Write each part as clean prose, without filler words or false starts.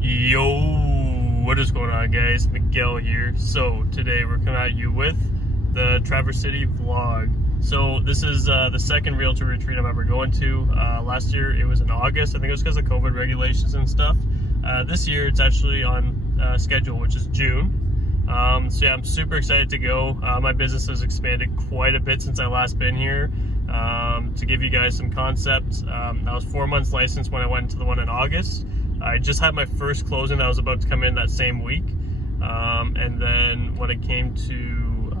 Yo, what is going on, guys? Miguel here. So today we're coming at you with the Traverse City vlog. So this is the second realtor retreat I'm ever going to. Last year it was in August. I think it was because of COVID regulations and stuff. This year it's actually on schedule, which is June. So yeah, I'm super excited to go. My business has expanded quite a bit since I last been here. To give you guys some concepts, I was 4 months licensed when I went to the one in August. I just had my first closing that was about to come in that same week. And then when it came to,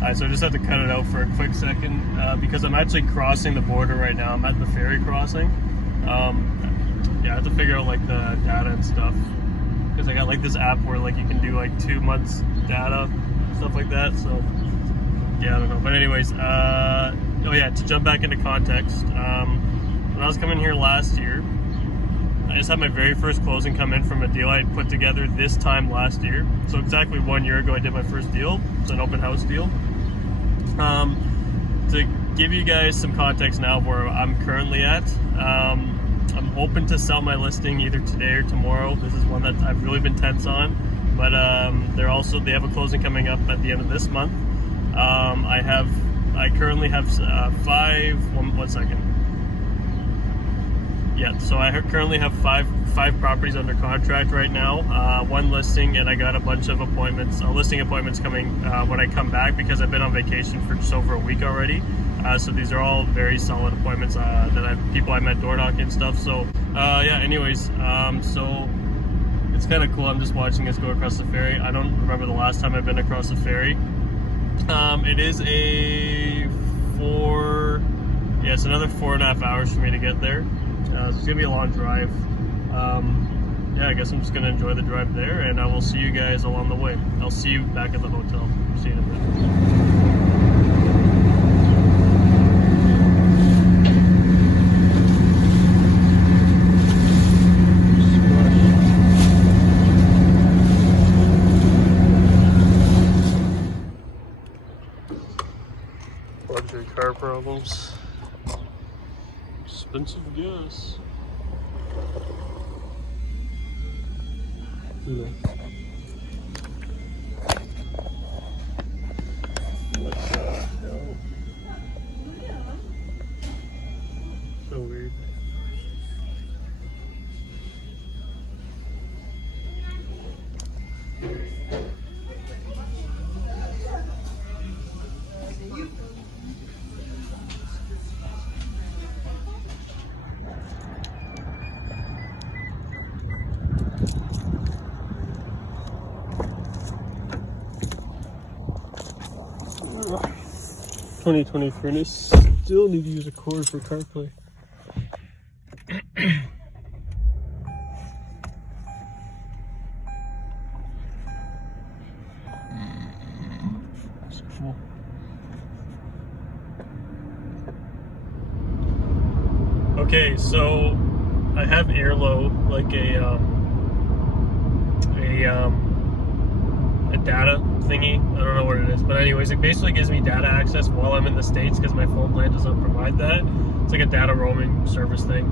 alright, so I just had to cut it out for a quick second, because I'm actually crossing the border right now. I'm at the ferry crossing. Yeah, I have to figure out like the data and stuff, because I got like this app where like you can do like 2 months data, stuff like that. So yeah, I don't know. But anyways, oh yeah, to jump back into context, when I was coming here last year, I just had my very first closing come in from a deal I had put together this time last year. So exactly 1 year ago I did my first deal. It's an open house deal. To give you guys some context now of where I'm currently at, I'm hoping to sell my listing either today or tomorrow. This is one that I've really been tense on, but they have a closing coming up at the end of this month. I currently have so I currently have five properties under contract right now. One listing, and I got a bunch of listing appointments coming when I come back, because I've been on vacation for just over a week already. So these are all very solid appointments people I met door knocking and stuff. So yeah, anyways, so it's kind of cool. I'm just watching us go across the ferry. I don't remember the last time I've been across the ferry. It is it's another 4.5 hours for me to get there. So it's gonna be a long drive. Yeah, I guess I'm just gonna enjoy the drive there, and I will see you guys along the way. I'll see you back at the hotel. See you in a bit. Luxury car problems. Expensive gas. Yeah. No. So weird. Uh, 2020 furnace. Still need to use a cord for CarPlay. That's cool. Okay, so I have Airlow, like a data thingy. I don't know what it is, but anyways, it basically gives me data access while I'm in the States, because my phone plan doesn't provide that. It's like a data roaming service thing,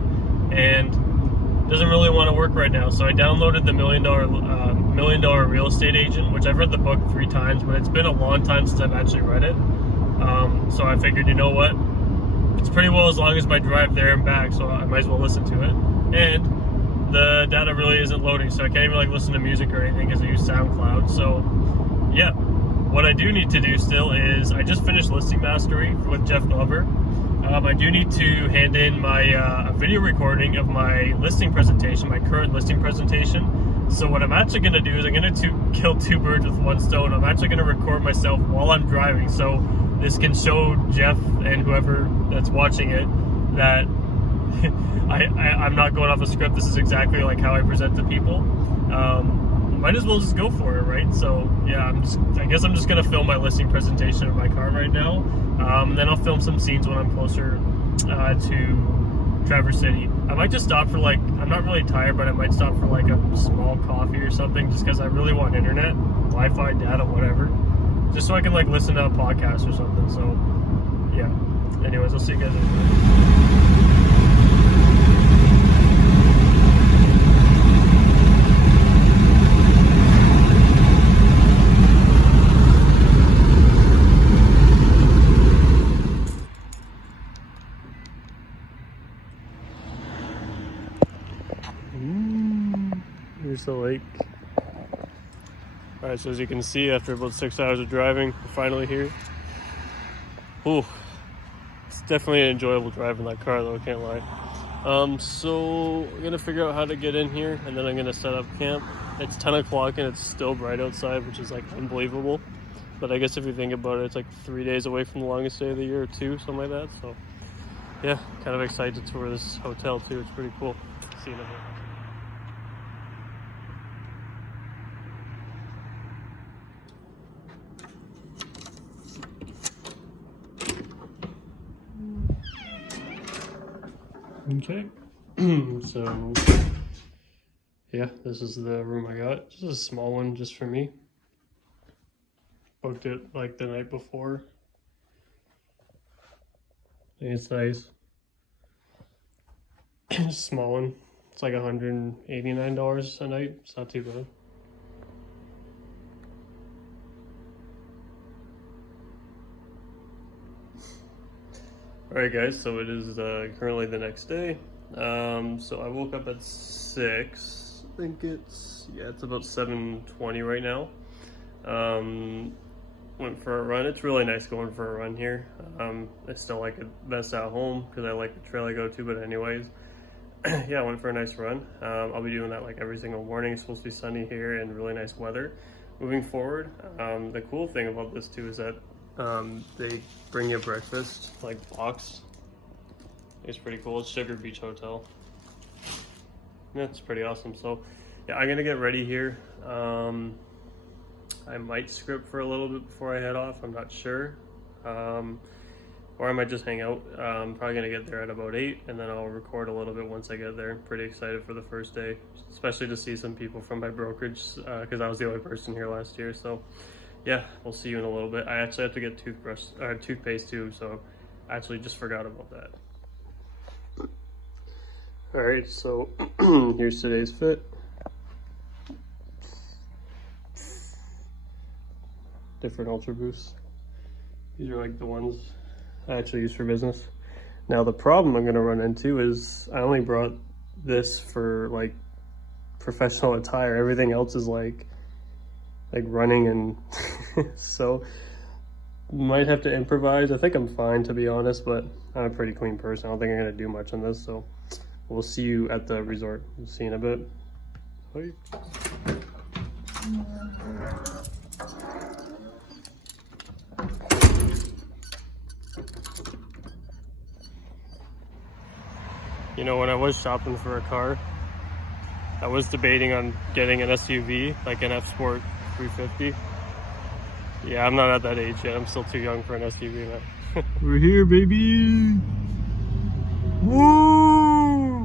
and it doesn't really want to work right now. So I downloaded the $1 Million Real Estate Agent, which I've read the book 3 times, but it's been a long time since I've actually read it. So I figured, you know what, it's pretty well as long as my drive there and back, so I might as well listen to it. And the data really isn't loading, so I can't even like listen to music or anything because I use SoundCloud. So yeah, what I do need to do still is, I just finished Listing Mastery with Jeff Glover. I do need to hand in my video recording of my listing presentation, my current listing presentation. So what I'm actually going to do is I'm going to kill 2 birds with 1 stone. I'm actually going to record myself while I'm driving, so this can show Jeff and whoever that's watching it that I'm not going off a script. This is exactly like how I present to people. Might as well just go for it, right? So yeah, I guess I'm just gonna film my listing presentation in my car right now. Then I'll film some scenes when I'm closer to Traverse City. I might just stop for like, I'm not really tired, but I might stop for like a small coffee or something, just because I really want internet, Wi-Fi, data, whatever, just so I can like listen to a podcast or something. So yeah, anyways, I'll see you guys in a minute. Here's the lake. All right, so as you can see, after about 6 hours of driving, we're finally here. Ooh, it's definitely an enjoyable drive in that car though, I can't lie. So I'm gonna figure out how to get in here, and then I'm gonna set up camp. It's 10 o'clock and it's still bright outside, which is like unbelievable. But I guess if you think about it, it's like 3 days away from the longest day of the year, or 2, something like that. So yeah, kind of excited to tour this hotel too. It's pretty cool. See you in a bit. Okay, so yeah, this is the room I got. Just a small one just for me. Booked it like the night before. I think it's nice. Small one. It's like $189 a night. It's not too bad. Alright guys, so it is currently the next day. So I woke up at 6. I think it's about 7:20 right now. Went for a run. It's really nice going for a run here. I still like it best at home because I like the trail I go to, but anyways, yeah, I went for a nice run. I'll be doing that like every single morning. It's supposed to be sunny here and really nice weather moving forward. The cool thing about this too is that they bring you breakfast, like box. It's pretty cool. It's Sugar Beach Hotel. Yeah, it's pretty awesome. So yeah, I'm gonna get ready here. I might script for a little bit before I head off. I'm not sure. Or I might just hang out. I'm probably gonna get there at about 8, and then I'll record a little bit once I get there. Pretty excited for the first day, especially to see some people from my brokerage, because I was the only person here last year. So yeah, we'll see you in a little bit. I actually have to get toothpaste too, so I actually just forgot about that. All right, so here's today's fit. Different Ultra Boosts. These are like the ones I actually use for business. Now the problem I'm gonna run into is I only brought this for like professional attire. Everything else is like running, and so might have to improvise. I think I'm fine, to be honest, but I'm a pretty clean person. I don't think I'm gonna do much on this, so we'll see you at the resort. We'll see you in a bit. Bye. You know, when I was shopping for a car, I was debating on getting an SUV, like an F Sport 350. Yeah, I'm not at that age yet. I'm still too young for an SUV now. We're here, baby! Woo!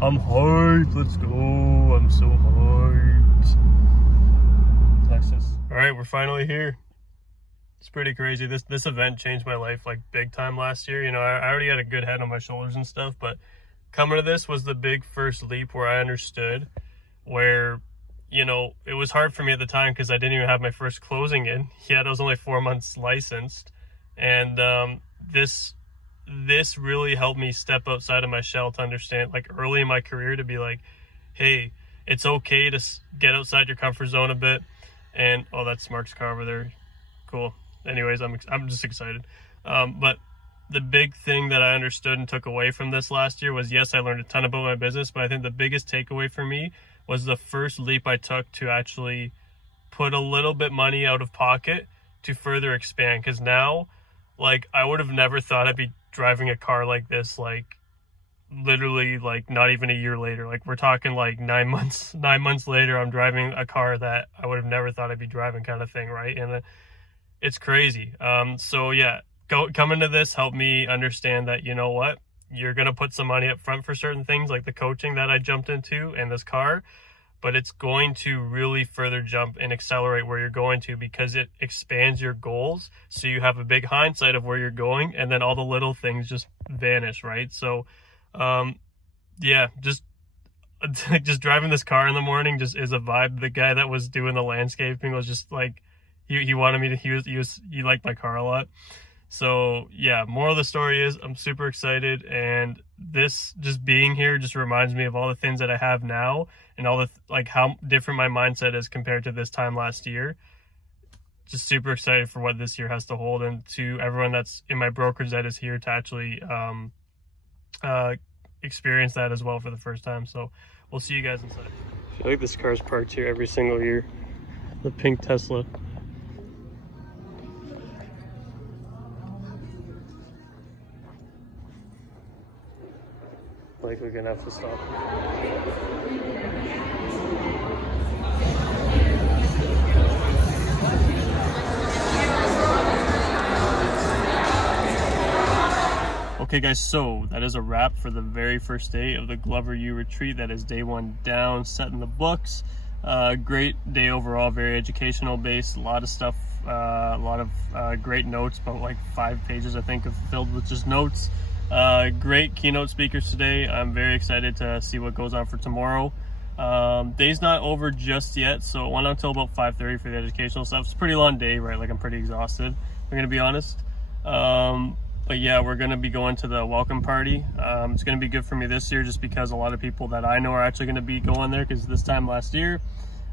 I'm hyped. Let's go. I'm so hyped. Texas. All right, we're finally here. It's pretty crazy. This event changed my life like big time last year. You know, I already had a good head on my shoulders and stuff, but coming to this was the big first leap where I understood where, you know, it was hard for me at the time because I didn't even have my first closing in. Yeah, I was only 4 months licensed. And this really helped me step outside of my shell to understand, like early in my career, to be like, hey, it's okay to get outside your comfort zone a bit. And, oh, that's Mark's car over there. Cool. Anyways, I'm just excited. But the big thing that I understood and took away from this last year was, yes, I learned a ton about my business, but I think the biggest takeaway for me was the first leap I took to actually put a little bit money out of pocket to further expand. Because now, like, I would have never thought I'd be driving a car like this, like, literally, like, not even a year later. Like, we're talking like 9 months later, I'm driving a car that I would have never thought I'd be driving, kind of thing, right? And it's crazy. So yeah, coming to this helped me understand that, you know what, you're going to put some money up front for certain things, like the coaching that I jumped into and this car, but it's going to really further jump and accelerate where you're going to, because it expands your goals. So you have a big hindsight of where you're going, and then all the little things just vanish, right? So, yeah, just driving this car in the morning just is a vibe. The guy that was doing the landscaping was just like, he wanted me to, he liked my car a lot. So yeah, moral of the story is I'm super excited, and this just being here just reminds me of all the things that I have now and all the like how different my mindset is compared to this time last year. Just super excited for what this year has to hold, and to everyone that's in my brokerage that is here to actually uh, experience that as well for the first time. So we'll see you guys inside. I feel like this car's parked here every single year. The pink Tesla. Like we're gonna have to stop. Okay guys, so that is a wrap for the very first day of the Glover U retreat. That is day one down, set in the books. Great day overall, very educational based, a lot of stuff, a lot of great notes, about like 5 pages I think filled with just notes. Great keynote speakers today. I'm very excited to see what goes on for tomorrow. Day's not over just yet, so it went until about 5:30 for the educational stuff. It's a pretty long day, right? Like I'm pretty exhausted, I'm gonna be honest. But yeah, we're gonna be going to the welcome party. It's gonna be good for me this year just because a lot of people that I know are actually gonna be going there, because this time last year,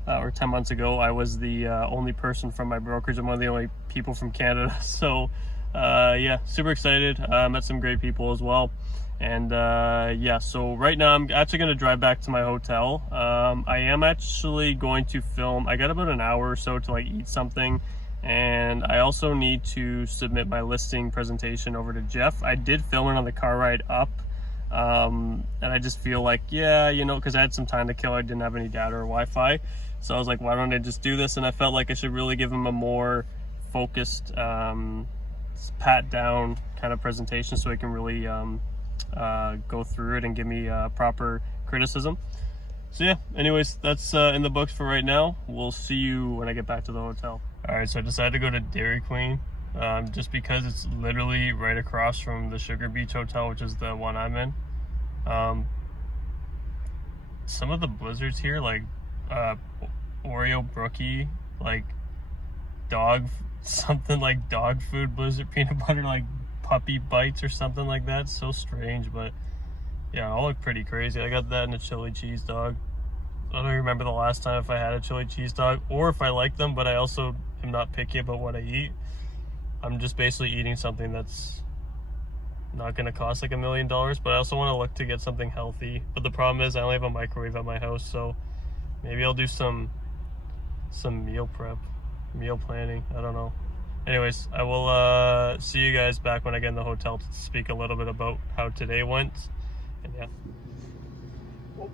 or 10 months ago, I was the only person from my brokerage. I'm one of the only people from Canada. So yeah, super excited. Met some great people as well. And yeah, so right now I'm actually going to drive back to my hotel. I am actually going to film. I got about an hour or so to like eat something, and I also need to submit my listing presentation over to Jeff. I did film it on the car ride up, and I just feel like, yeah, you know, because I had some time to kill. I didn't have any data or Wi-Fi, so I was like, why don't I just do this? And I felt like I should really give him a more focused, pat down kind of presentation, so he can really go through it and give me proper criticism. So yeah, anyways, that's in the books for right now. We'll see you when I get back to the hotel. All right, so I decided to go to Dairy Queen just because it's literally right across from the Sugar Beach Hotel, which is the one I'm in. Some of the blizzards here, like Oreo Brookie, like something like dog food blizzard peanut butter, like puppy bites or something like that. So strange, but yeah, all look pretty crazy. I got that in a chili cheese dog. I don't remember the last time if I had a chili cheese dog or if I like them, but I also am not picky about what I eat. I'm just basically eating something that's not going to cost like $1 million, but I also want to look to get something healthy. But the problem is I only have a microwave at my house, so maybe I'll do some meal planning. I don't know. Anyways, I will see you guys back when I get in the hotel to speak a little bit about how today went. And yeah. Oh,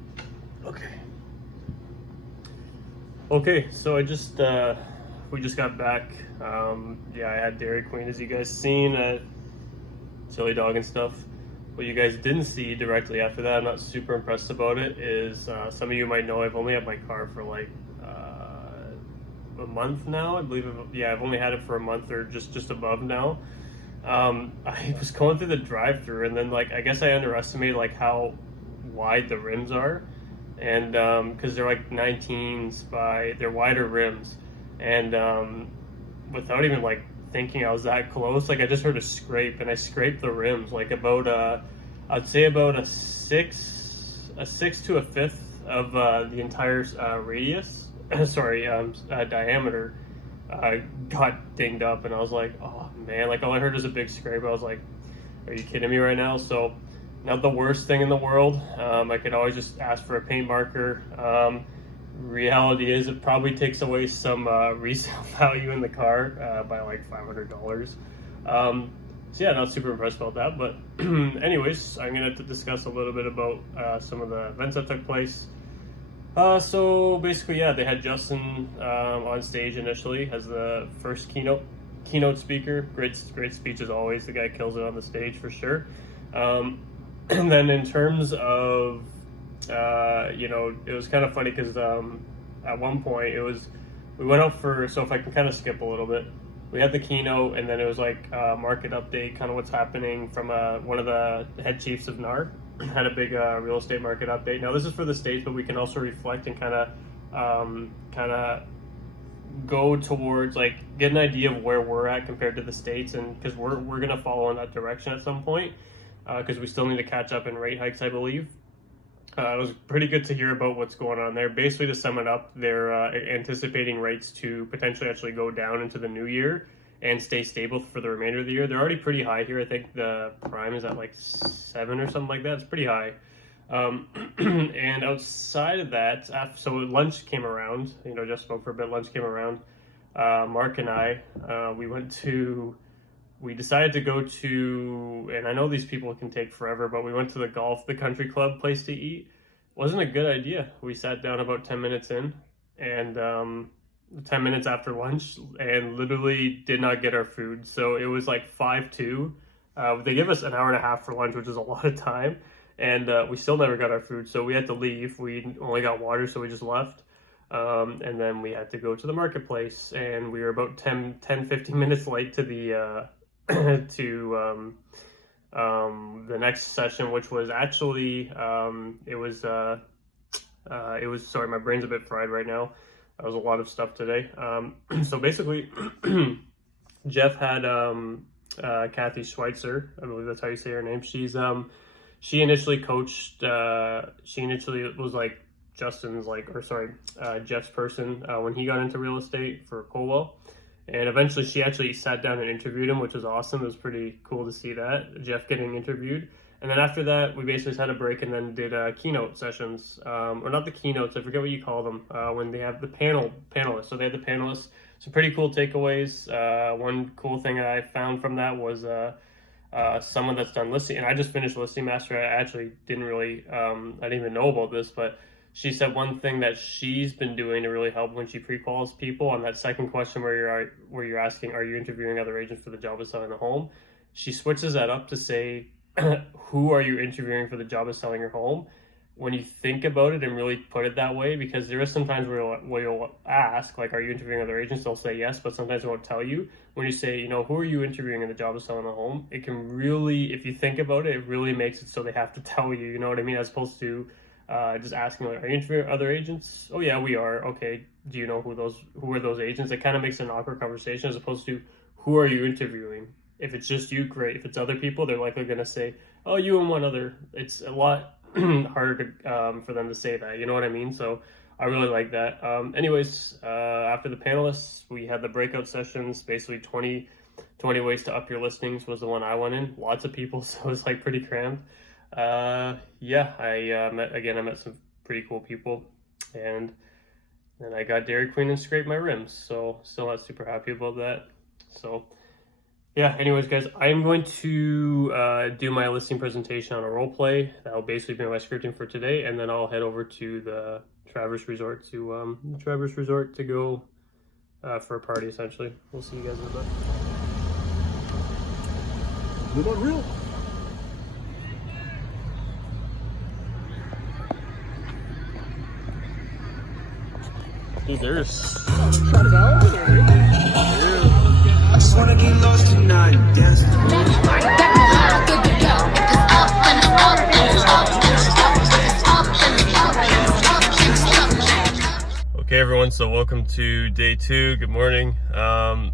okay, so we just got back. Yeah, I had Dairy Queen, as you guys seen, chili dog and stuff. What you guys didn't see directly after that, I'm not super impressed about it, is some of you might know I've only had my car for like a month now, I believe. Yeah, I've only had it for a month or just above now. I was going through the drive-through, and then like I guess I underestimated like how wide the rims are, and because they're like 19s by, they're wider rims, and without even like thinking I was that close, like I just heard a scrape, and I scraped the rims like about I'd say about a sixth to a fifth of the entire radius. Sorry, diameter got dinged up, and I was like, oh man, like all I heard was a big scrape. I was like, are you kidding me right now? So not the worst thing in the world. I could always just ask for a paint marker. Reality is it probably takes away some resale value in the car by like $500. So yeah, not super impressed about that, but anyways, I'm gonna discuss a little bit about some of the events that took place. So basically, yeah, they had Justin on stage initially as the first keynote speaker. Great speech as always. The guy kills it on the stage for sure. And then in terms of, you know, it was kind of funny because at one point we went out for, so if I can kind of skip a little bit, we had the keynote, and then it was like market update, kind of what's happening from one of the head chiefs of NAR. Had a big real estate market update. Now this is for the States, but we can also reflect and kind of go towards like get an idea of where we're at compared to the States, and because we're gonna follow in that direction at some point, because we still need to catch up in rate hikes, I believe. It was pretty good to hear about what's going on there. Basically, to sum it up, they're anticipating rates to potentially actually go down into the new year and stay stable for the remainder of the year. They're already pretty high here. I think the prime is at like 7 or something like that. It's pretty high. And outside of that, so lunch came around. You know, just spoke for a bit. Lunch came around. Mark and I, we decided to go to, and I know these people can take forever, but we went to the country club place to eat. Wasn't a good idea. We sat down about 10 minutes in, and 10 minutes after lunch, and literally did not get our food. So it was like 5-2. They give us an hour and a half for lunch, which is a lot of time, and we still never got our food. So we had to leave. We only got water, so we just left. And then we had to go to the marketplace, and we were about 10-15 minutes late to the to the next session, which was actually it was sorry, my brain's a bit fried right now. That was a lot of stuff today. So basically, Jeff had Kathy Schweitzer, I believe that's how you say her name. She initially coached. She initially was like Justin's Jeff's person when he got into real estate for Colwell. And eventually she actually sat down and interviewed him, which was awesome. It was pretty cool to see that, Jeff getting interviewed. And then after that, we basically had a break and then did keynote sessions. Or not the keynotes, I forget what you call them, when they have the panelists. So they had the panelists. Some pretty cool takeaways. One cool thing I found from that was someone that's done listing. And I just finished Listing Master. I actually didn't really, I didn't even know about this, but she said one thing that she's been doing to really help when she pre-quals people on that second question where you're asking, are you interviewing other agents for the job of selling the home? She switches that up to say, who are you interviewing for the job of selling your home? When you think about it and really put it that way, because there is sometimes where you'll ask, like, are you interviewing other agents? They'll say yes, but sometimes they won't tell you. When you say, you know, who are you interviewing in the job of selling a home? It can really, if you think about it, it really makes it so they have to tell you, you know what I mean? As opposed to just asking, like, are you interviewing other agents? Oh yeah, we are. Okay, do you know who are those agents? It kind of makes an awkward conversation, as opposed to, who are you interviewing? If it's just you, great. If it's other people, they're likely going to say, oh, you and one other. It's a lot harder for them to say that, you know what I mean? So I really like that. Anyways, after the panelists, we had the breakout sessions. Basically 20 ways to up your listings was the one I went in. Lots of people, so it was like pretty crammed. Yeah, I met some pretty cool people, and then I got Dairy Queen and scraped my rims, so still not super happy about that. So yeah, anyways guys, I'm going to do my listing presentation on a role play. That'll basically be my scripting for today, and then I'll head over to the Traverse Resort to go for a party, essentially. We'll see you guys in a bit. Live on real. Dude, there's... I just wanna get lost tonight and dance. Okay everyone, so welcome to day 2. Good morning. I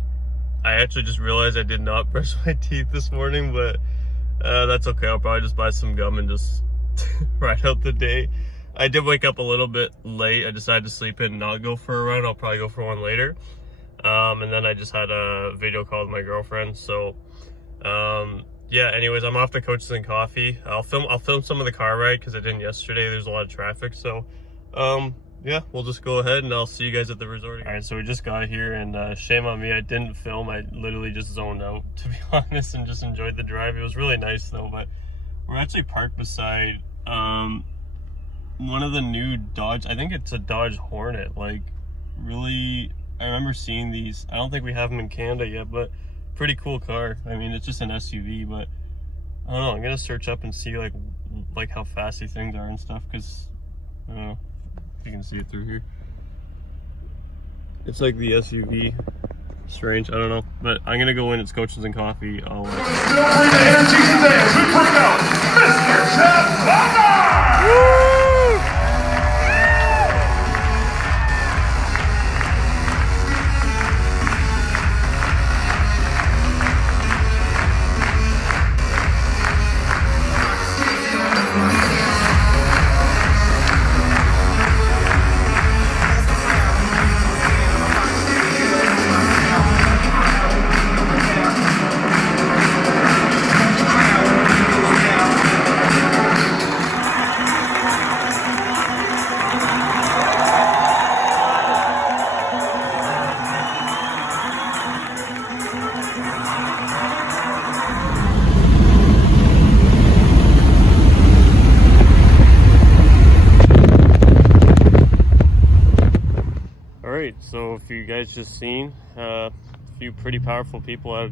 actually just realized I did not brush my teeth this morning, but that's okay. I'll probably just buy some gum and just ride out the day. I did wake up a little bit late. I decided to sleep in and not go for a run. I'll probably go for one later. And then I just had a video call with my girlfriend. So yeah, anyways, I'm off to Coaches and Coffee. I'll film some of the car ride because I didn't yesterday. There's a lot of traffic. So yeah, we'll just go ahead and I'll see you guys at the resort. All right, so we just got here, and shame on me, I didn't film. I literally just zoned out, to be honest, and just enjoyed the drive. It was really nice though. But we're actually parked beside one of the new Dodge, I think it's a Dodge Hornet. Like, really, I remember seeing these. I don't think we have them in Canada yet, but pretty cool car. I mean, it's just an SUV, but I don't know, I'm gonna search up and see like how fast these things are and stuff, because I don't know if you can see it through here. It's like the SUV. Strange, I don't know, but I'm gonna go in. It's Coaches and Coffee. I'll Feel free to energy today as we bring out Mr. Jeff Butler! Alright, so if you guys just seen, a few pretty powerful people had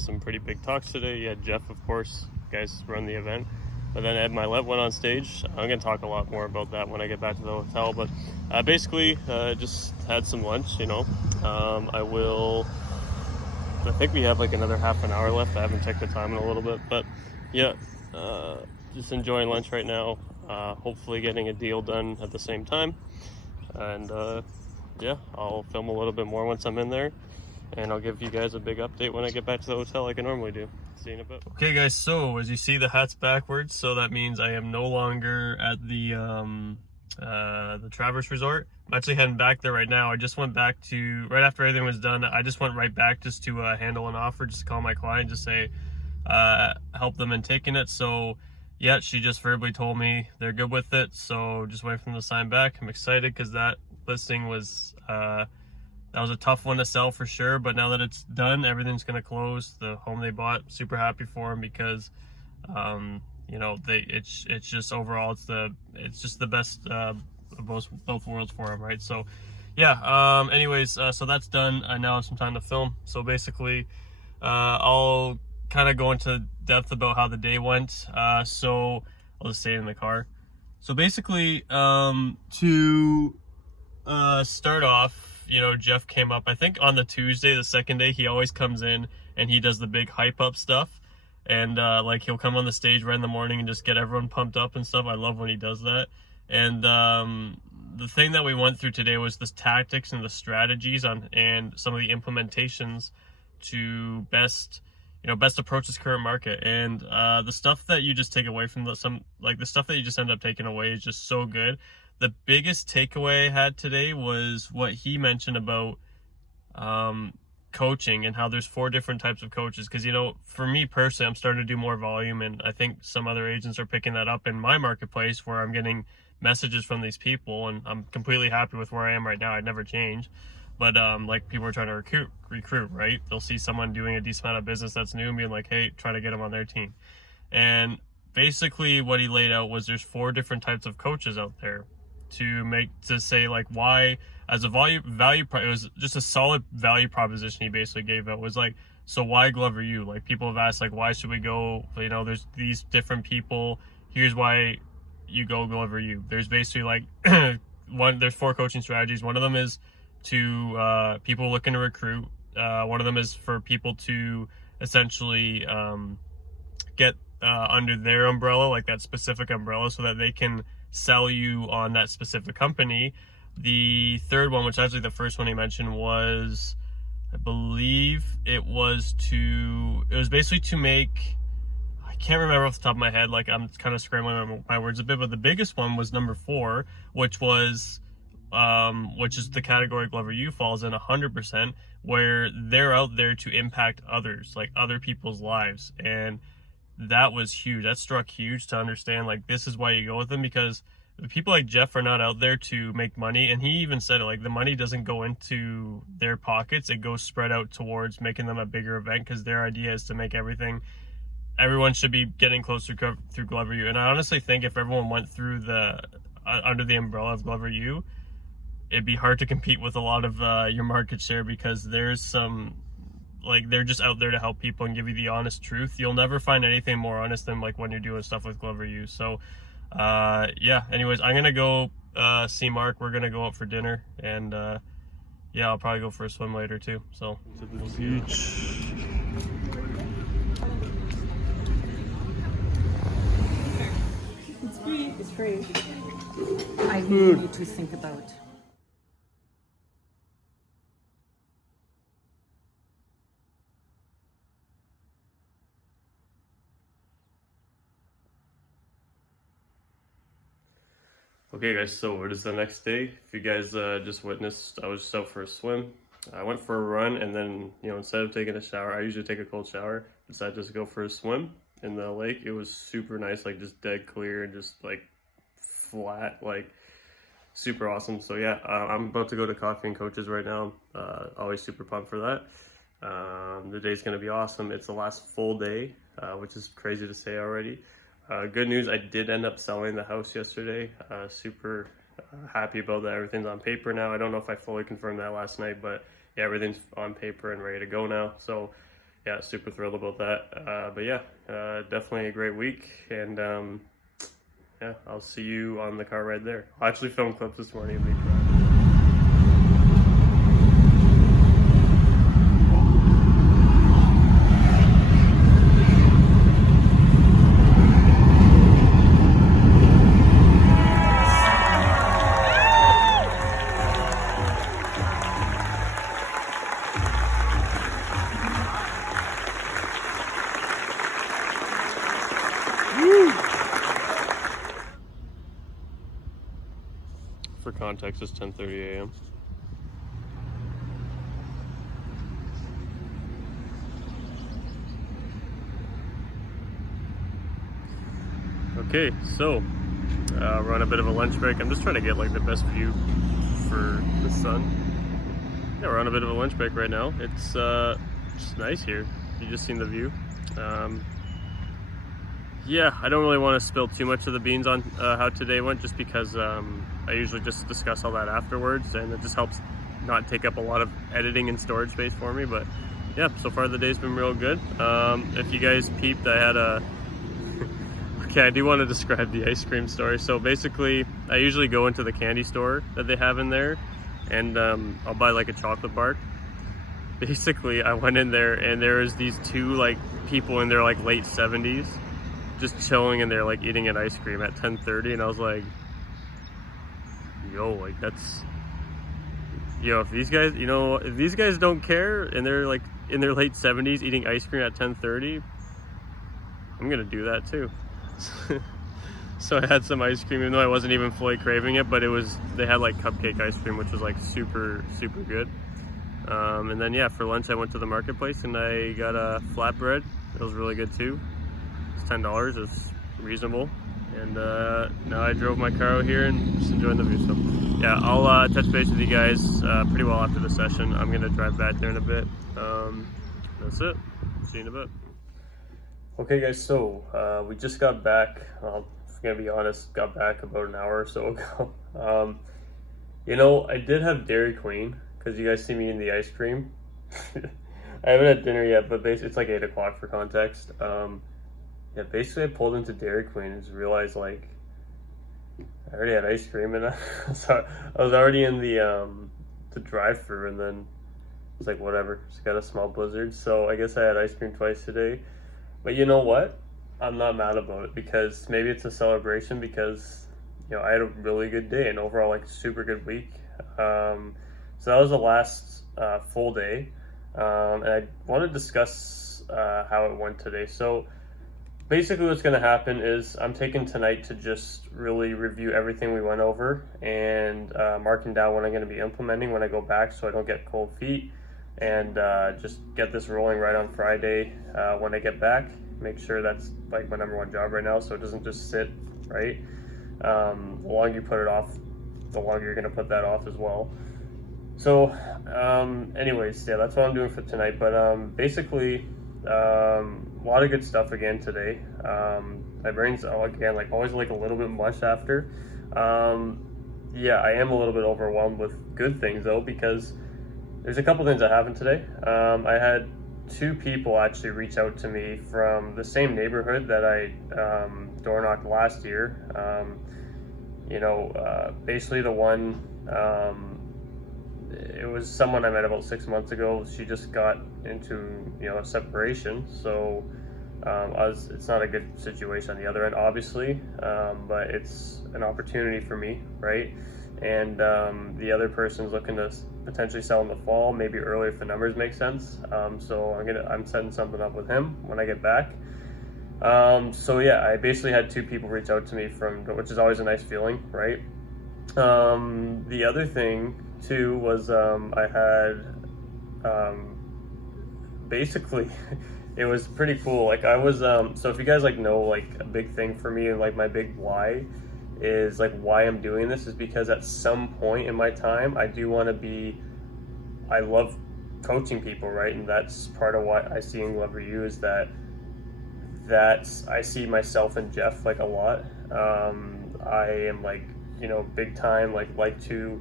some pretty big talks today. You had Jeff, of course, guys run the event. But then Ed Milet went on stage. I'm going to talk a lot more about that when I get back to the hotel. But basically, just had some lunch, you know. I think we have like another half an hour left. I haven't checked the time in a little bit. But yeah, just enjoying lunch right now. Hopefully getting a deal done at the same time. And yeah, I'll film a little bit more once I'm in there. And I'll give you guys a big update when I get back to the hotel like I normally do. See you in a bit. Okay guys, so as you see, the hat's backwards, so that means I am no longer at the Traverse Resort. I'm actually heading back there right now. I just went back to, right after everything was done, I just went right back just to handle an offer, just to call my client, just say, help them in taking it. So yeah, she just verbally told me they're good with it, so just waiting for them to sign back. I'm excited because that listing was, that was a tough one to sell for sure, but now that it's done, everything's going to close. The home they bought, super happy for them because, you know, it's just overall, it's just the best of both worlds for them, right? So, yeah. Anyways, so that's done. I now have some time to film. So basically, I'll kind of go into depth about how the day went. So I'll just stay in the car. So basically, to start off, you know, Jeff came up, I think on the Tuesday, the second day, he always comes in and he does the big hype up stuff. And like he'll come on the stage right in the morning and just get everyone pumped up and stuff. I love when he does that. And the thing that we went through today was the tactics and the strategies and some of the implementations to best approach this current market. And the stuff that you just take away from the stuff that you just end up taking away is just so good. The biggest takeaway I had today was what he mentioned about coaching and how there's 4 different types of coaches. Because, you know, for me personally, I'm starting to do more volume, and I think some other agents are picking that up in my marketplace where I'm getting messages from these people, and I'm completely happy with where I am right now. I'd never change. But like, people are trying to recruit, right? They'll see someone doing a decent amount of business that's new and being like, hey, try to get them on their team. And basically what he laid out was there's 4 different types of coaches out there to say like why, as a it was just a solid value proposition he basically gave out. Was like, so why Glover U? Like, people have asked like, why should we go, you know, there's these different people, here's why you go Glover U. There's basically like there's 4 coaching strategies. One of them is to people looking to recruit. One of them is for people to essentially get under their umbrella, like that specific umbrella, so that they can sell you on that specific company. The third one, which actually the first one he mentioned, was, I believe it was basically to make, I can't remember off the top of my head, like I'm kind of scrambling my words a bit, but the biggest one was number 4, which is the category Glover U falls in 100%, where they're out there to impact others, like other people's lives. And that was huge. That struck huge to understand, like, this is why you go with them, because people like Jeff are not out there to make money. And he even said it, like, the money doesn't go into their pockets. It goes spread out towards making them a bigger event, because their idea is to make everyone should be getting closer through Glover U. And I honestly think if everyone went through under the umbrella of Glover U, it'd be hard to compete with a lot of your market share, because there's some, like, they're just out there to help people and give you the honest truth. You'll never find anything more honest than like when you're doing stuff with Glover U. So yeah, anyways, I'm gonna go see Mark. We're gonna go out for dinner, and yeah, I'll probably go for a swim later too. So to the beach. It's free. It's free. I need you to think about. Okay guys, so it is the next day. If you guys just witnessed, I was just out for a swim. I went for a run, and then, you know, instead of taking a shower, I usually take a cold shower, decided just to go for a swim in the lake. It was super nice, like just dead clear and just like flat, like super awesome. So yeah, I'm about to go to Coffee and Coaches right now. Always super pumped for that. The day's gonna be awesome. It's the last full day, which is crazy to say already. Good news, I did end up selling the house yesterday. Super happy about that. Everything's on paper now. I don't know if I fully confirmed that last night, but yeah, everything's on paper and ready to go now. So yeah, super thrilled about that. But yeah, definitely a great week, and yeah, I'll see you on the car ride there. I actually filmed clips this morning of me driving. For context, it's 10:30 a.m. Okay, so we're on a bit of a lunch break. I'm just trying to get like the best view for the sun. Yeah, we're on a bit of a lunch break right now. It's just nice here. You just seen the view. Yeah, I don't really want to spill too much of the beans on how today went, just because I usually just discuss all that afterwards, and it just helps not take up a lot of editing and storage space for me. But yeah, so far the day's been real good. If you guys peeped, I had a okay, I do want to describe the ice cream story. So basically, I usually go into the candy store that they have in there, and I'll buy like a chocolate bar. Basically, I went in there, and there was these two like people in their like late 70s just chilling in there, like eating an ice cream at 10:30, and I was like, yo, like that's, yo, if these guys, you know, if these guys don't care and they're like in their late 70s eating ice cream at 10:30, I'm gonna do that too. So I had some ice cream, even though I wasn't even fully craving it, but it was, they had like cupcake ice cream, which was like super good. And then yeah, for lunch I went to the marketplace and I got a flatbread. It was really good too. It's $10, it's reasonable. And now I drove my car out here and just enjoying the view. So yeah, I'll touch base with you guys pretty well after the session. I'm gonna drive back there in a bit. That's it. See you in a bit. Okay guys, so we just got back. I'm gonna be honest, got back about an hour or so ago. You know, I did have Dairy Queen because you guys see me in the ice cream. I haven't had dinner yet, but basically it's like 8 o'clock for context. Yeah, basically I pulled into Dairy Queen and just realized like I already had ice cream, and I was already in the drive-thru, and then it's like whatever, just got a small blizzard. So I guess I had ice cream twice today. But you know what? I'm not mad about it, because maybe it's a celebration, because you know I had a really good day and overall like super good week. So that was the last full day, and I want to discuss how it went today. So basically what's going to happen is I'm taking tonight to just really review everything we went over, and marking down what I'm going to be implementing when I go back, so I don't get cold feet, and just get this rolling right on Friday when I get back. Make sure that's like my number one job right now, so it doesn't just sit, right? The longer you put it off, the longer you're going to put that off as well. So anyways, yeah, that's what I'm doing for tonight. But basically a lot of good stuff again today. My brain's again like always like a little bit mush after. Yeah, I am a little bit overwhelmed with good things though, because there's a couple things that happened today. I had 2 people actually reach out to me from the same neighborhood that I door knocked last year. You know, basically the one, it was someone I met about 6 months ago. She just got into, you know, a separation, so it's not a good situation on the other end, obviously, but it's an opportunity for me, right? And the other person's looking to potentially sell in the fall, maybe early if the numbers make sense. So I'm setting something up with him when I get back. So yeah, I basically had 2 people reach out to me which is always a nice feeling, right? The other thing too was I had basically it was pretty cool. Like I was so if you guys like know, like a big thing for me and like my big why is like why I'm doing this is because at some point in my time I love coaching people, right? And that's part of what I see in Glover U, is that I see myself and Jeff like a lot. I am like you know, big time, like to,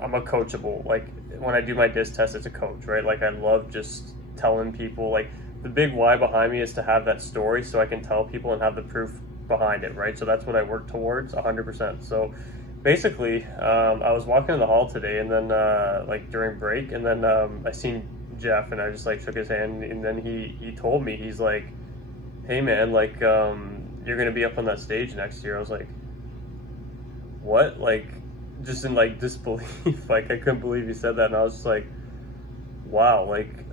I'm a coachable, like when I do my disc test, it's a coach, right? Like I love just telling people, like the big why behind me is to have that story so I can tell people and have the proof behind it, right? So that's what I work towards 100%. So basically, I was walking in the hall today, and then like during break, and then I seen Jeff, and I just like shook his hand, and then he told me, he's like, hey man, like you're gonna be up on that stage next year. I was like, what? Like just in like disbelief. Like I couldn't believe he said that, and I was just like, wow. Like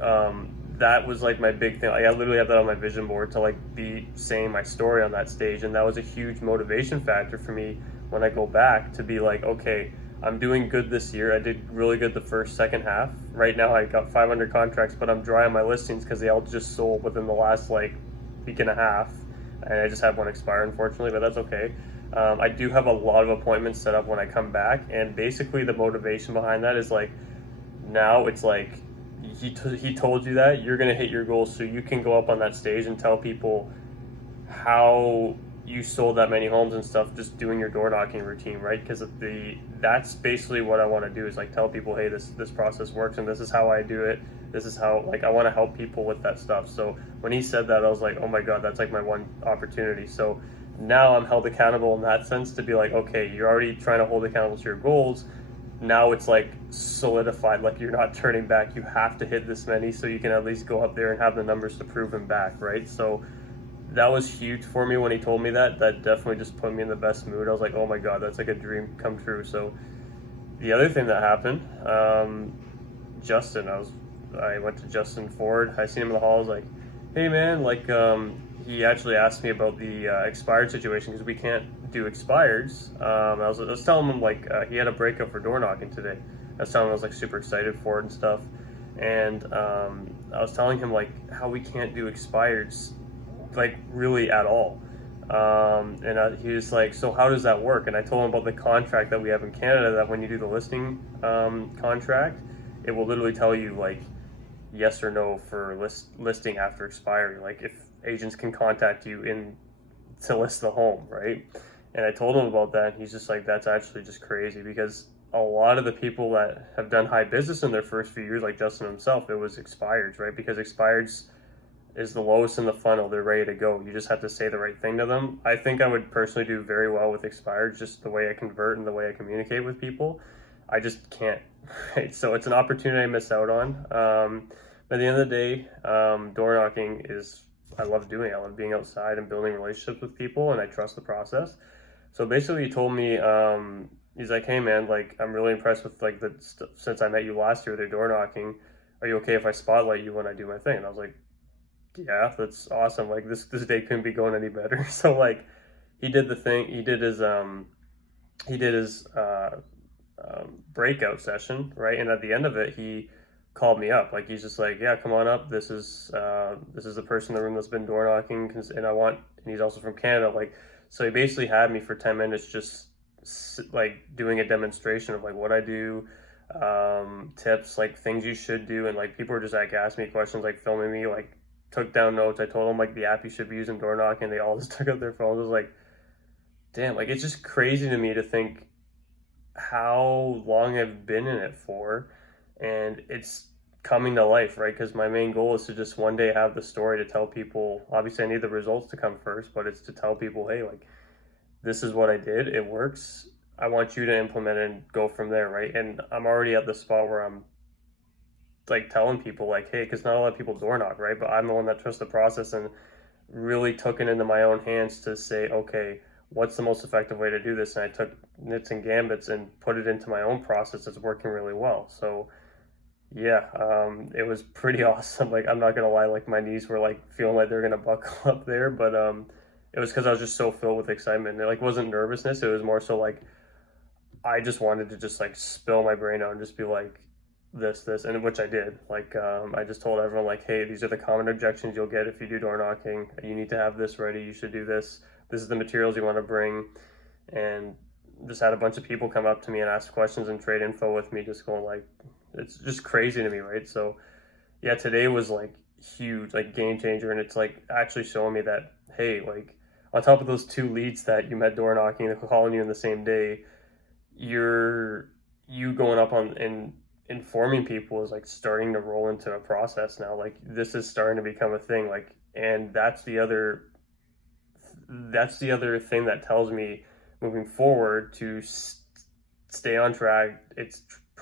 that was like my big thing. Like I literally have that on my vision board to like be saying my story on that stage, and that was a huge motivation factor for me when I go back to be like, okay, I'm doing good this year. I did really good the second half. Right now I got 500 contracts, but I'm dry on my listings because they all just sold within the last like week and a half, and I just had one expire, unfortunately, but that's okay. I do have a lot of appointments set up when I come back, and basically the motivation behind that is like, now it's like he told you that you're gonna hit your goals, so you can go up on that stage and tell people how you sold that many homes and stuff just doing your door knocking routine, right? Because that's basically what I want to do, is like tell people, hey, this process works, and this is how I do it. This is how, like, I want to help people with that stuff. So when he said that, I was like, oh my god, that's like my one opportunity. So now I'm held accountable in that sense to be like, okay, you're already trying to hold accountable to your goals. Now it's like solidified, like you're not turning back. You have to hit this many so you can at least go up there and have the numbers to prove him back, right? So that was huge for me when he told me that. That definitely just put me in the best mood. I was like, oh my god, that's like a dream come true. So the other thing that happened, Justin, I went to Justin Ford. I seen him in the hall. I was like, hey man, like he actually asked me about the expired situation, because we can't do expireds. I was telling him like he had a breakup for door knocking today. I was telling him I was like super excited for it and stuff, and I was telling him like how we can't do expireds like really at all. He was like, so how does that work? And I told him about the contract that we have in Canada, that when you do the listing contract, it will literally tell you like yes or no for listing after expiry, like if agents can contact you in to list the home, right? And I told him about that, and he's just like, that's actually just crazy, because a lot of the people that have done high business in their first few years, like Justin himself, it was expireds, right? Because expireds is the lowest in the funnel. They're ready to go. You just have to say the right thing to them. I think I would personally do very well with expireds, just the way I convert and the way I communicate with people. I just can't, right? So it's an opportunity I miss out on. But at the end of the day, door knocking is, I love doing it. I love being outside and building relationships with people, and I trust the process. So basically he told me, he's like, hey man, like I'm really impressed with like since I met you last year with your door knocking, are you okay if I spotlight you when I do my thing? And I was like, yeah, that's awesome. Like this day couldn't be going any better. So like he did the thing, he did his breakout session, right? And at the end of it, he called me up. Like he's just like, yeah, come on up. This is the person in the room that's been door knocking, and he's also from Canada. Like, so he basically had me for 10 minutes just like doing a demonstration of like what I do, tips, like things you should do. And like people were just like asking me questions, like filming me, like took down notes. I told them like the app you should be using door knocking. They all just took out their phones. I was like, damn, like it's just crazy to me to think how long I've been in it for, and it's coming to life, right? Because my main goal is to just one day have the story to tell people. Obviously I need the results to come first, but it's to tell people, hey, like this is what I did, it works, I want you to implement it and go from there, right? And I'm already at the spot where I'm like telling people like, hey, because not a lot of people door knock, right? But I'm the one that trusts the process and really took it into my own hands to say, okay, what's the most effective way to do this? And I took nits and gambits and put it into my own process that's working really well. So yeah, it was pretty awesome. Like I'm not gonna lie, like my knees were like feeling like they're gonna buckle up there, but it was because I was just so filled with excitement. It like wasn't nervousness, it was more so like I just wanted to just like spill my brain out and just be like this, and which I did. Like I just told everyone like, hey, these are the common objections you'll get if you do door knocking. You need to have this ready, you should do this. This is the materials you want to bring. And just had a bunch of people come up to me and ask questions and trade info with me, just going like, it's just crazy to me, right? So yeah, today was like huge, like game changer, and it's like actually showing me that, hey, like on top of those 2 leads that you met door knocking and calling you in the same day, you going up on and informing people is like starting to roll into a process now. Like this is starting to become a thing. Like, and that's the other thing that tells me moving forward to stay on track. It's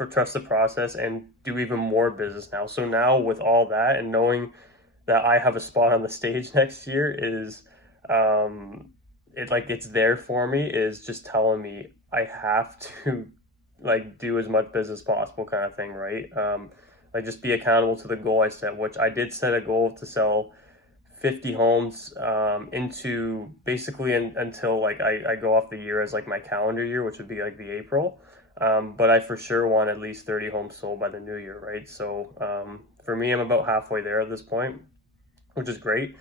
trust the process and do even more business now. So now with all that and knowing that I have a spot on the stage next year is it's there for me, is just telling me I have to like do as much business as possible kind of thing, right? Like just be accountable to the goal I set, which I did set a goal to sell 50 homes into basically until like I go off the year as like my calendar year, which would be like the April. But I for sure want at least 30 homes sold by the new year, right? So for me, I'm about halfway there at this point, which is great.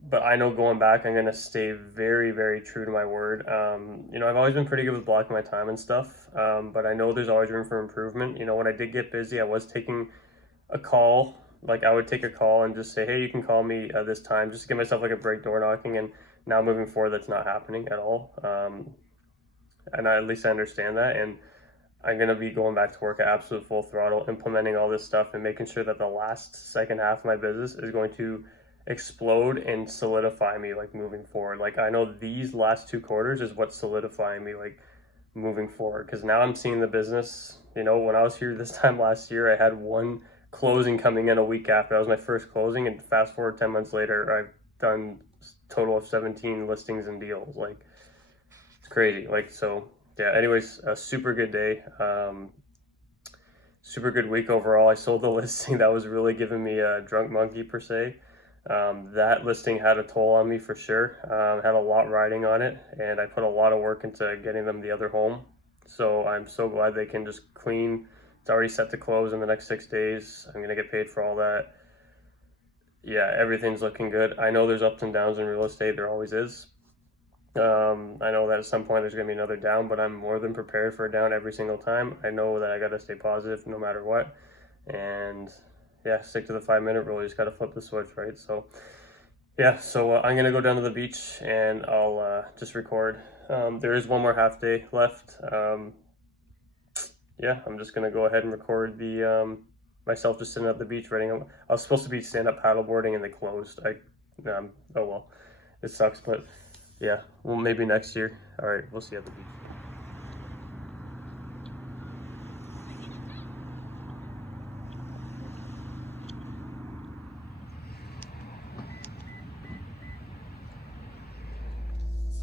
But I know going back, I'm going to stay very, very true to my word. You know, I've always been pretty good with blocking my time and stuff, but I know there's always room for improvement. You know, when I did get busy, I was taking a call. Like I would take a call and just say, hey, you can call me this time, just to give myself like a break door knocking. And now moving forward, that's not happening at all. And at least I understand that. And I'm going to be going back to work at absolute full throttle, implementing all this stuff and making sure that the second half of my business is going to explode and solidify me like moving forward. Like I know these last 2 quarters is what's solidifying me like moving forward, because now I'm seeing the business. You know, when I was here this time last year, I had 1 closing coming in a week after. That was my first closing, and fast forward 10 months later, I've done a total of 17 listings and deals. Like it's crazy. Like, so yeah, anyways, a super good day. Super good week overall. I sold the listing that was really giving me a drunk monkey per se. That listing had a toll on me for sure. Had a lot riding on it, and I put a lot of work into getting them the other home. So I'm so glad they can just clean. It's already set to close in the next 6 days. I'm going to get paid for all that. Yeah, everything's looking good. I know there's ups and downs in real estate. There always is. I know that at some point there's going to be another down, but I'm more than prepared for a down every single time. I know that I got to stay positive no matter what. And yeah, stick to the 5-minute rule. You just got to flip the switch, right? So yeah, so I'm going to go down to the beach and I'll just record. There is 1 more half day left. Yeah, I'm just going to go ahead and record the myself just sitting at the beach writing. I was supposed to be stand-up paddleboarding and they closed. Oh well, it sucks, but yeah, well, maybe next year. All right, we'll see you at the beach.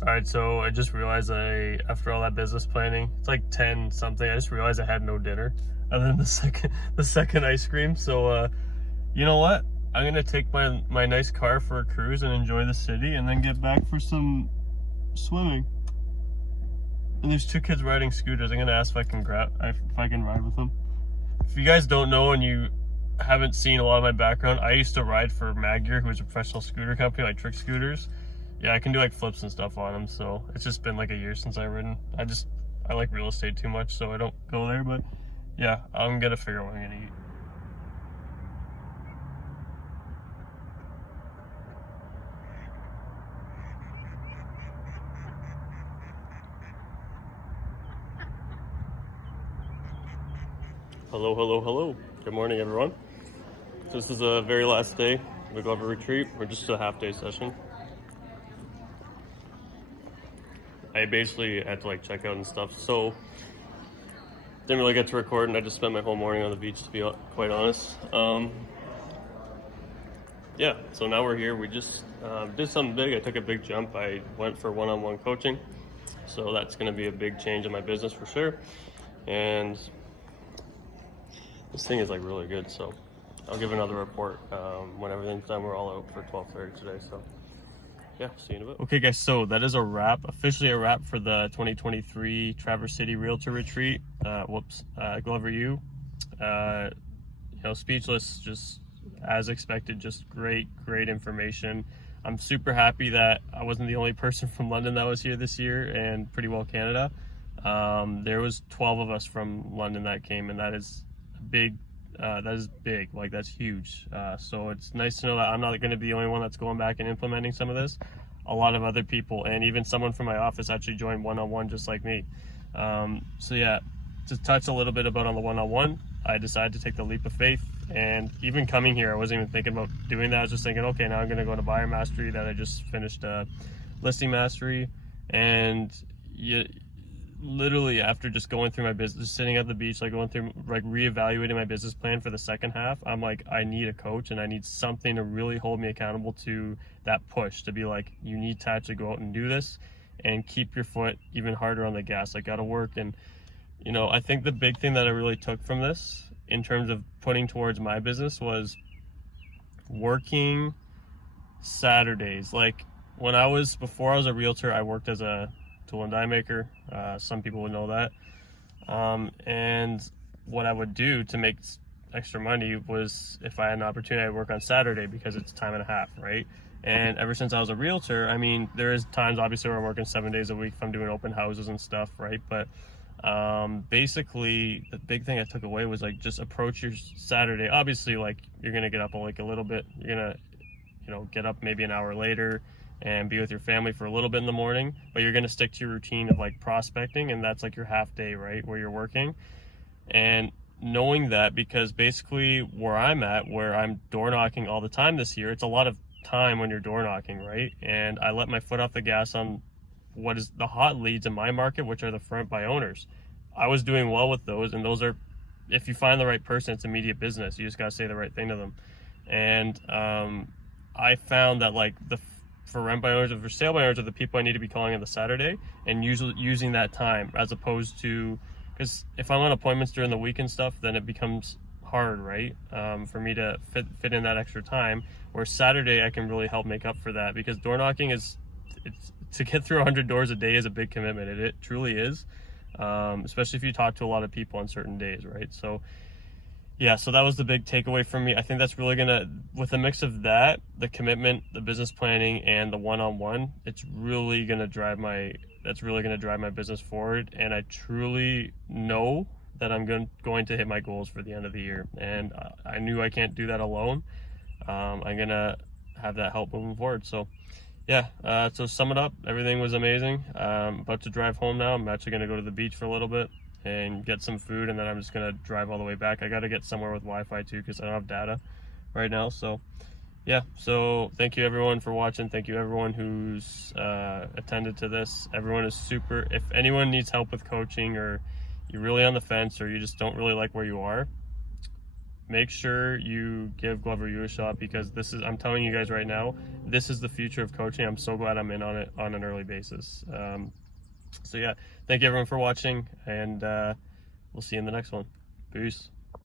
All right, so I just realized after all that business planning, it's like 10 something. I just realized I had no dinner other than the second ice cream. So you know what? I'm gonna take my nice car for a cruise and enjoy the city, and then get back for some swimming. And there's 2 kids riding scooters. I'm gonna ask if I can ride with them. If you guys don't know and you haven't seen a lot of my background, I used to ride for Magyar, who is a professional scooter company, like trick scooters. Yeah, I can do like flips and stuff on them. So it's just been like a year since I've ridden. I like real estate too much, so I don't go there. But yeah, I'm gonna figure out what I'm gonna eat. Hello. Good morning, everyone. So this is the very last day of the Glover retreat, or just a half-day session. I basically had to like check out and stuff, so didn't really get to record, and I just spent my whole morning on the beach, to be quite honest. Yeah, so now we're here. We just did something big. I took a big jump. I went for one-on-one coaching, so that's going to be a big change in my business for sure. And this thing is like really good, so I'll give another report when everything's done. We're all out for 12:30 today, so yeah, see you in a bit. Okay guys, so that is a wrap, officially a wrap for the 2023 Traverse City Realtor Retreat. Glover U. Speechless, just as expected, just great information. I'm super happy that I wasn't the only person from London that was here this year, and pretty well Canada. There was 12 of us from London that came, and that is a that is big. Like, that's huge. So it's nice to know that I'm not going to be the only one that's going back and implementing some of this. A lot of other people, and even someone from my office, actually joined one-on-one just like me. So yeah, to touch a little bit about on the one-on-one, I decided to take the leap of faith. And even coming here, I wasn't even thinking about doing that. I was just thinking, okay, now I'm going to go to buyer mastery, that I just finished listing mastery. And literally after just going through my business, sitting at the beach, like going through, like reevaluating my business plan for the second half, I'm like, I need a coach, and I need something to really hold me accountable to that push, to be like, you need to actually go out and do this and keep your foot even harder on the gas. I got to work. And you know, I think the big thing that I really took from this in terms of putting towards my business was working Saturdays. Like, before I was a realtor, I worked as a tool and die maker. Some people would know that. And what I would do to make extra money was, if I had an opportunity, I'd work on Saturday because it's time and a half, right? And ever since I was a realtor, I mean, there is times obviously where I'm working 7 days a week if I'm doing open houses and stuff, right? But basically the big thing I took away was like, just approach your Saturday. Obviously, like, you're gonna get up like a little bit, you're gonna, you know, get up maybe an hour later and be with your family for a little bit in the morning, but you're gonna stick to your routine of like prospecting, and that's like your half day, right, where you're working. And knowing that, because basically where I'm at, where I'm door knocking all the time this year, it's a lot of time when you're door knocking, right? And I let my foot off the gas on what is the hot leads in my market, which are the front by owners. I was doing well with those, and those are, if you find the right person, it's immediate business. You just got to say the right thing to them. And I found that like for rent by owners or for sale by owners are the people I need to be calling on the Saturday, and usually using that time, as opposed to, because if I'm on appointments during the week and stuff, then it becomes hard, right? For me to fit in that extra time, where Saturday I can really help make up for that, because door knocking it's to get through 100 doors a day is a big commitment. It truly is, especially if you talk to a lot of people on certain days, right? So yeah, so that was the big takeaway from me. I think that's really gonna, with a mix of that, the commitment, the business planning, and the one-on-one, it's really gonna drive my business forward. And I truly know that I'm going to hit my goals for the end of the year. And I knew I can't do that alone. I'm gonna have that help moving forward. So yeah, so sum it up, everything was amazing. About to drive home now. I'm actually gonna go to the beach for a little bit and get some food, and then I'm just gonna drive all the way back. I gotta get somewhere with Wi-Fi too, because I don't have data right now. So yeah, so thank you everyone for watching. Thank you everyone who's attended to this. Everyone is super. If anyone needs help with coaching, or you're really on the fence, or you just don't really like where you are, make sure you give Glover U a shot, because this is, I'm telling you guys right now, this is the future of coaching. I'm so glad I'm in on it on an early basis. So yeah, thank you everyone for watching, and we'll see you in the next one. Peace.